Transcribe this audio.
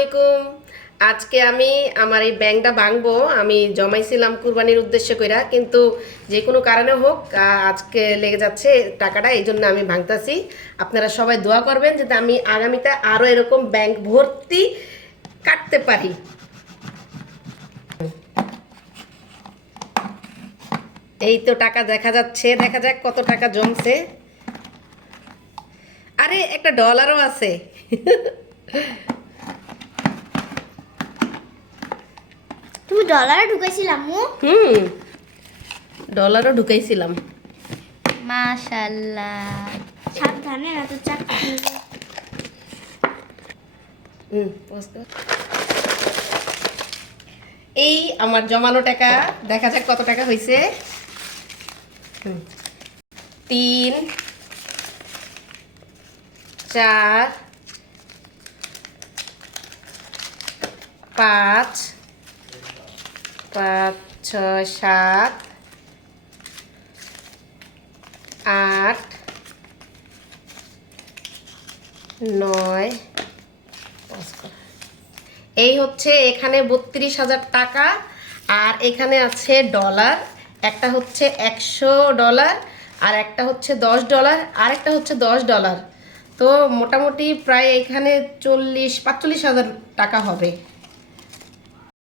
আলাইকুম। আজকে আমি আমার এই ব্যাংকটা ভাঙবো, আমি জমাইছিলাম কুরবানির উদ্দেশ্য কইরা, কিন্তু যে কোনো কারণে হোক আজকে লেগে যাচ্ছে টাকাটা, এই জন্য আমি ভাঙতাছি। আপনারা সবাই দোয়া করবেন যাতে আমি আগামীতে আরও এরকম ব্যাংক ভর্তি কাটতে পারি। এই তো টাকা দেখা যাচ্ছে, দেখা যাক কত টাকা জমছে। আরে, একটা ডলারও আছে। তুমি ডলারে ঢুকাইছিলাম মু। হুম ডলারও ঢুকাইছিলাম। মাশাল্লাহ। সাবধানে না তো চাকরি হুম এই আমার জমানো টাকা দেখা যাক কত টাকা হয়েছে হুম। তিন চার পাঁচ পাঁচ, ছয়, সাত, আট, নয়। এই হচ্ছে এখানে বত্রিশ হাজার টাকা আর এখানে আছে ডলার। একটা হচ্ছে একশো ডলার আর একটা হচ্ছে দশ ডলার আর একটা হচ্ছে দশ ডলার। তো মোটামুটি প্রায় এখানে চল্লিশ, পাঁচচল্লিশ হাজার টাকা হবে।